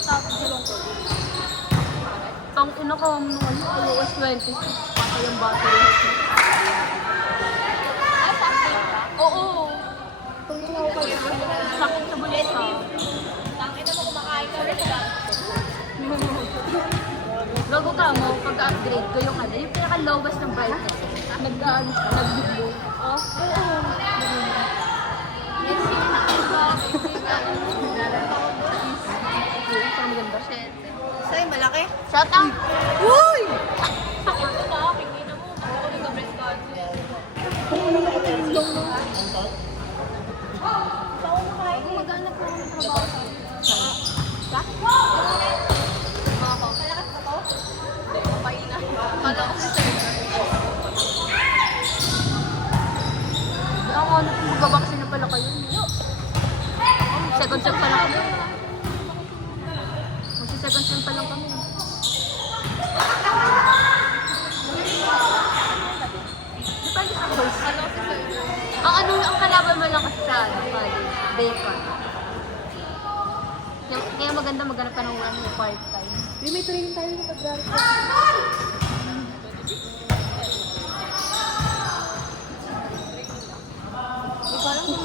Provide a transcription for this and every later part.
tapos dalawang ko. Ang ina ko, was 26. Patay yung battery health mo. Ay, sakto ka? Oo. Kung ikaw kayo, sakit sa bulit ka. Tangin na mo kumakain ka rin lang. Logo ka mo, pag-upgrade ko yung ano, yung pinaka-lowest ng brightness. Nag-blue. Oh? Oo. Next year na ako ba? Parang maganda. Sa'yo, malaki? Shout out! Uy! Sakit ko na, kikita mo. Ako ko nagka-breast cancer. Saan ko makain? Maghanap ko ng trabaho sa'yo. Sa? Ako. Malakas ba to? Hindi, papain na. Kala ko si Sir. Ako, ano kung magbabaksin na pala kayo? Second sem pa lang kami. Second sem pa lang kami. Di ba yung course? Kala ko si Sir. Ang kalaban mo lang kasi sa college, bacon. Kaya maganda maghanap ka ng part-time. May training tayo sa pag-drive. Hindi ko alam kung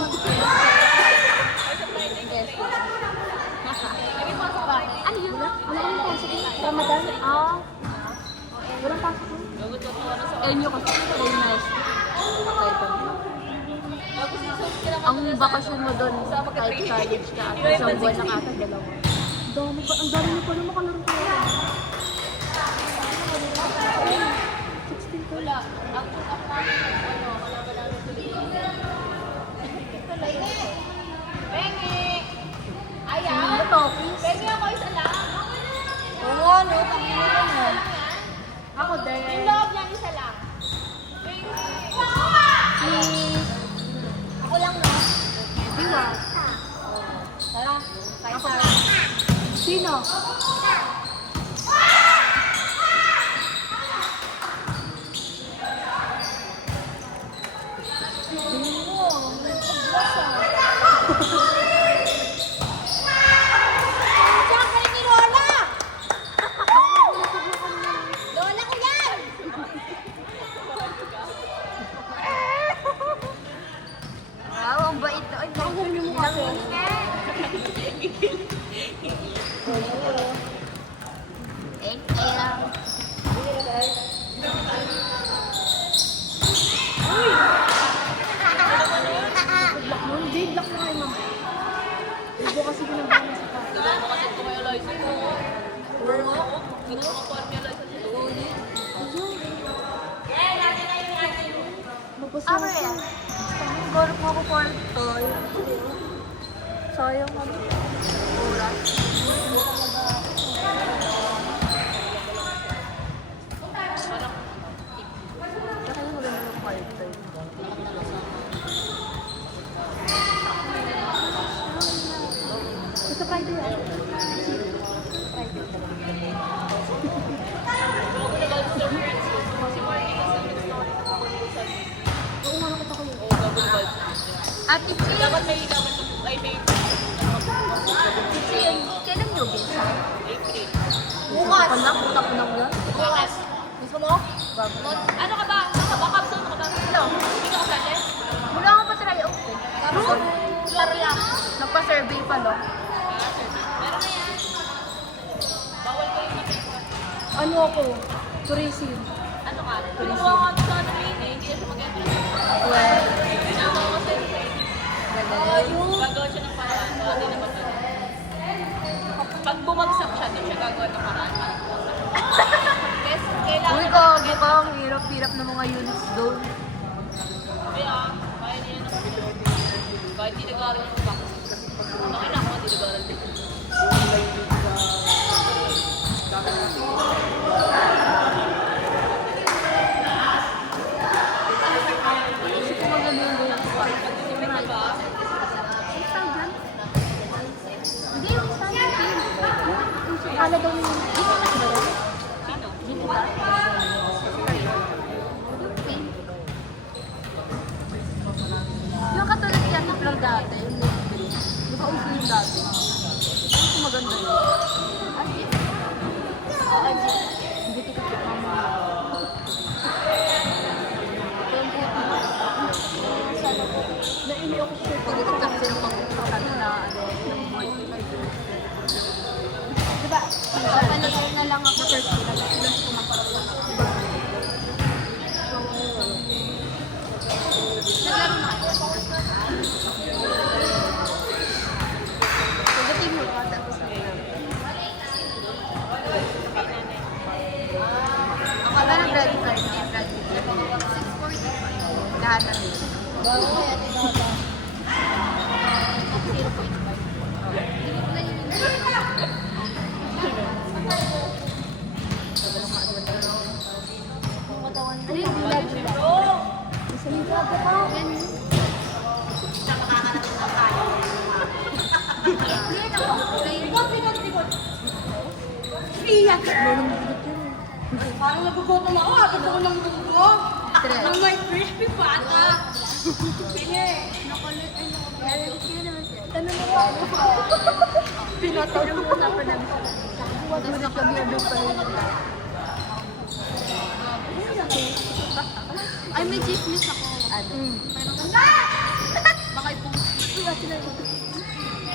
ano yun? Wala kang pasok yun. Ramadan? Ah, Walang pasok yun. enyo kasi kayo na ang bakasyon mo doon, kahit college ka at isang buwan na ata, dalawa. Ang dami na pala makalaro ko. 16 ko. Wala. Ang pusak namin, kalaban namin Bengi! Ayaw! Ano to, please? Bengi ako isa lang. Oo, ano? Pangino ko mo. Ako din. Yung loob niyan isa lang. Bengi! Please. Ako lang no? Diwa. Tara, kain Ako. tayo. Sino? Tsaka ni Lola! Lola ko yan! Wow, ang bait na. Ay, Ang mo kasi. Thank you. Hindi, block na kayo, ma'am. Ibo kasi ginagawa sa pa. Diba mo kasi kung may license mo? Or ako? Hindi ko makakuha may license mo. Magpasama Ako yan. Siguro po ako for toy. Sayang kami. Oras. Saka yung maganda ng part-time. Sa Friday yan. Bago na ba sa friends ko? Si Marky kasi nag-story na ako yung sabi. Oo nga nakita ko yun. Oo, bago na ba? Ate Chi! Dapat may ay may Chi, kailan nyo bisa? April. Bukas! Ako lang, puta ko lang yan. Bukas! Gusto mo? Ano ka ba? Baka gusto mo ka ba? Hello? Hindi ka kasali? Wala akong pa-try out eh. True? Laro lang. Nagpa-survey pa, no? Meron na yan. Bawal ko yung kapit. Ano ako? Tourism. Ano ka? Tulungan ka sa ano rin eh. Hindi na siya mag-enroll. Well, Sinama ko sa Ayun. gagawa siya ng paraan. Baka di naman ganun. Pag bumagsak siya, doon siya gagawa ng paraan. Yes, kailangan. uy, gago ka. Ang hirap-hirap ng mga units doon. Kaya, kaya niya ng kahit di nag-aaral yung box. Bakit na ako di nag-aaral din? Kasi kung maganda yung ganyan pa. Pag-isipin ka ba? Ang standard? Hindi, yung standard yun. Yung kala daw yung dito ka ba rin? Sino? Dito ba? Yung pink. Yung katulad yan, lang dati. Yung light blue. Di ba uso yung dati? Mas maganda yun. Papalagay na lang ako first year. Tapos pumasok. Naglaro na kayo. Pagdating mo ka, tapos naglaro. Ang kaba ng credit card niya, credit card. 645. Lahat na rin. 0.5. Ano yung vlog mo? Isa yung vlog ko. Iyak! Parang nagugutom ako. Gusto ko ng dugo. Ng may crispy pata. Sige. Ano na ba? Pinatay mo sa pa namin. Tapos nakabiyabi pa rin nila. Ay, may chismis ako. Ano? Baka ipong...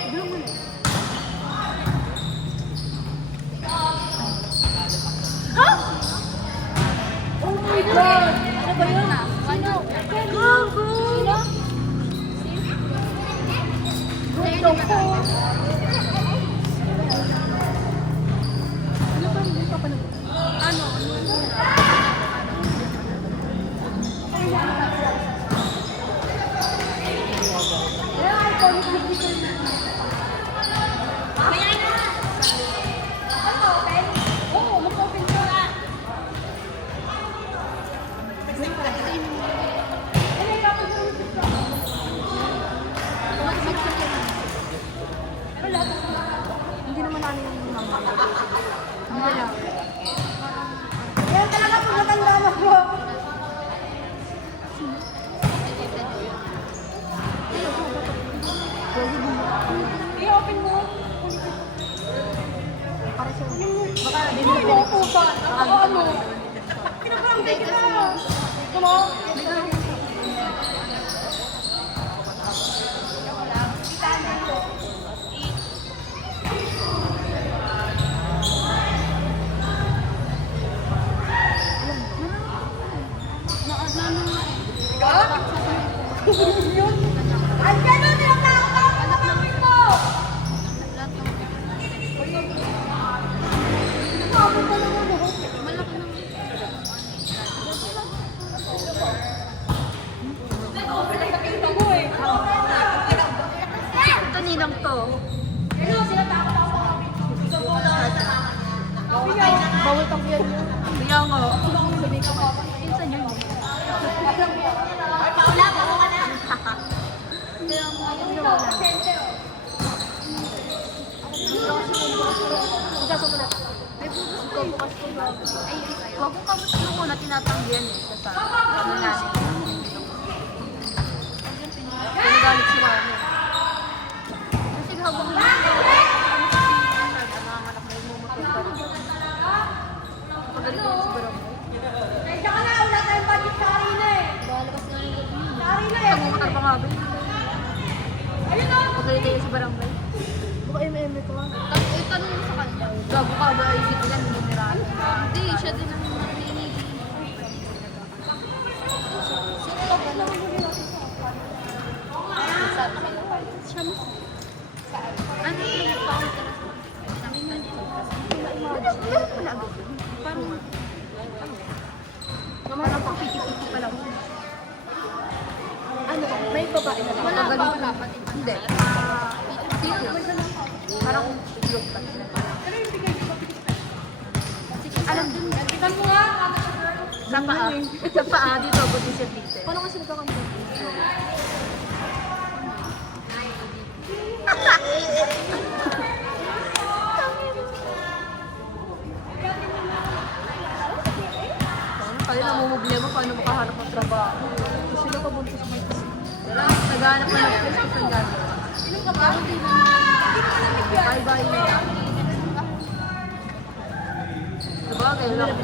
Gulo mo na. Oh my God! Ano ba yun? Ano? Gago! Gusto ko. Ano ba? Hindi ka pa nag... Ano? Hindi naman namin yung mga. Hindi lang. Yan talaga po natanda mo. I-open mo. Para siya. Baka hindi mo po ba? Ano? Kinabarangay kita. Ano? Andiyan na, tinatawag ako na kami mo! Ito ninang to. Bawal kang yan mo. Kaya nga. Sabi ko nga. Pinsan yun. Ay, paula, bago ka na! Kaya mo yung nawala. May bukas ko, bukas ko ba? Ay, huwag kong kamusta mo na tinatanggihan eh. Kasi nangyari. Pinagalit sila ako. Kasi habang nanganganak na yung motor pa rin. Pagalit ko siguro. Nandiyan ka na, wala tayong budget sa arena eh! Lalabas na rin. Sa arena eh! Nangungutar pa nga ba? Ayun o! Pagalit kayo sa barangay. Baka MM ko. Tanong mo sa kanya. Gago ka ba? Isip nila numerado. Hindi, siya din ang narinig. Siya mo. Ano yung counter? Meron pala agad yun. Parang parang pang-piki-piki pa lang. Ano? May babae na lang. Wala pa, wala pa. Hindi. Parang look pa. Alam din. Tignan mo nga! Sa paa. Sa paa dito. Buti siya dito. Paano kasi nagkakampi? Kaya namumblema paano makahanap ng trabaho. Kasi sila pabunta sa may kasi. Naghahanap na ng place kung saan gano'n. Sino ka ba? Bye-bye. Sabagay, wala ko.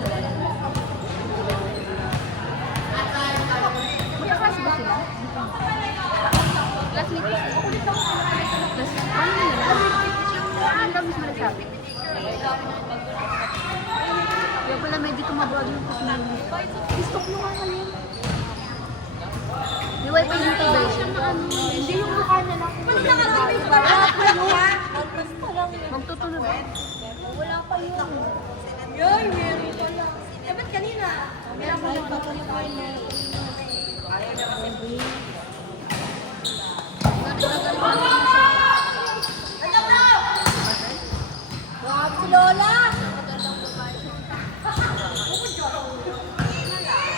Magkakas ba sila? Classmate ko. Paano nila? Ang labis mo nagsabi. nabag yung kasi stop mo nga ngayon. May wifi dito ba yun? Hindi yung mukha na lang. Wala pa yun. Magtutunog ba? Wala pa yun. Yun, meron pala. Eh, ba't kanina? Meron pa yun. Wag si Lola!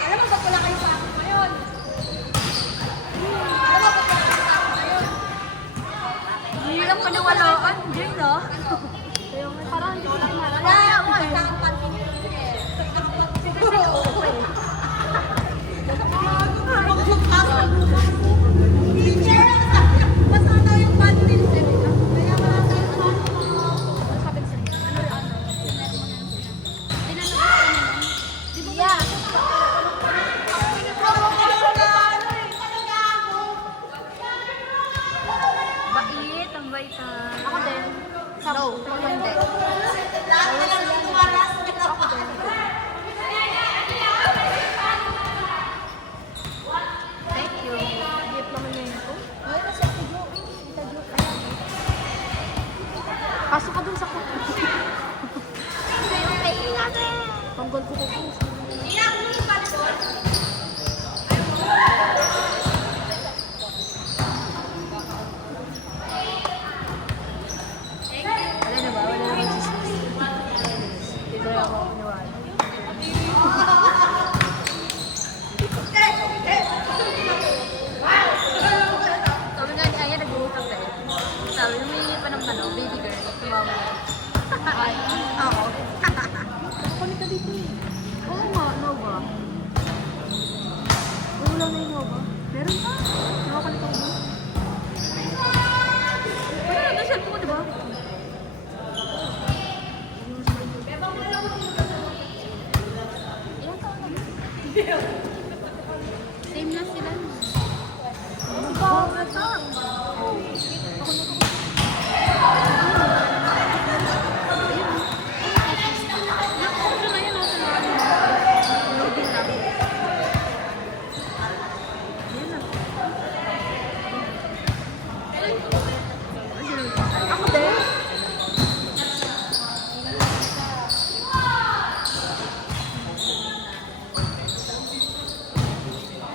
Alam mo ba't wala kayo pa ako ngayon? Alam mo ba't wala kayo pa ako ngayon? Hindi lang paniwalaan. Jay na. Parang hindi ko lang Wala, nalala. wala akong pansin. Kasi oo eh. Teacher! Basta daw yung pansin. Kaya wala tayo Sabi ko sa'yo, ano lang? Tinanong ko kanina. Di ba ba? Bait, ang baitan. Ako din. No, ako hindi. Ako din. Thank you. Gift naman niya ito. Ay, kasi itajo. Pasok ka dun sa kuto. Ayun, tayo natin. Panggol ko po. Wala na ba? Wala na yung chismis. Dito na ako paniwala. Sabi nga ni Aya, nag-uusap tayo. Sabi, humingi pa ng baby girl. Tumama. Ay, ako. Kami ka dito eh. Oo nga, Nova. Wala na yung Nova. Meron pa. Nakakalit ako ba? Wala na, cellphone ko, diba? Ilan taon na ba? Same na sila. Ako din.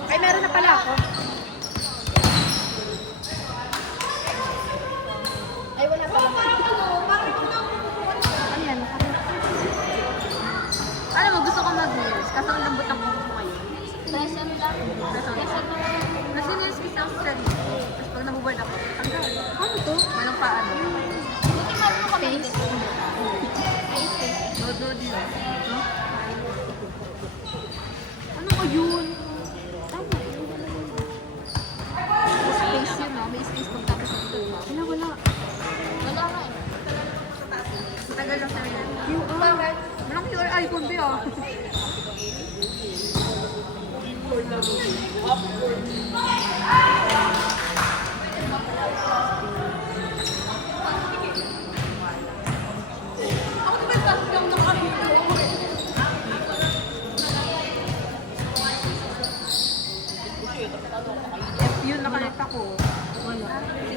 Ay, meron na pala ako. Ay, wala pa naman. Ano yan? Alam mo, gusto ko mag-nails. Kaso ang lambot ang buhok ko ngayon. Lesson lang. Lesson lang. Nag-nails kiss ako sa sarili. Tapos pag nabuboard ako, tanggal. Ano to? Walang paano. Buti marunong kami. Face. Dood yun. Huh? Ano ko yun? Tama. Space yun, no? May space pag tapos ng tuwa. Wala. Wala nga eh. Matagal lang sa yan. QR. Walang QR iPhone ba yun? Ako diba yung tapos lang ng kami? Yun, nakalit ako. Wala. Hindi,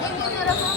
hindi, meron mo.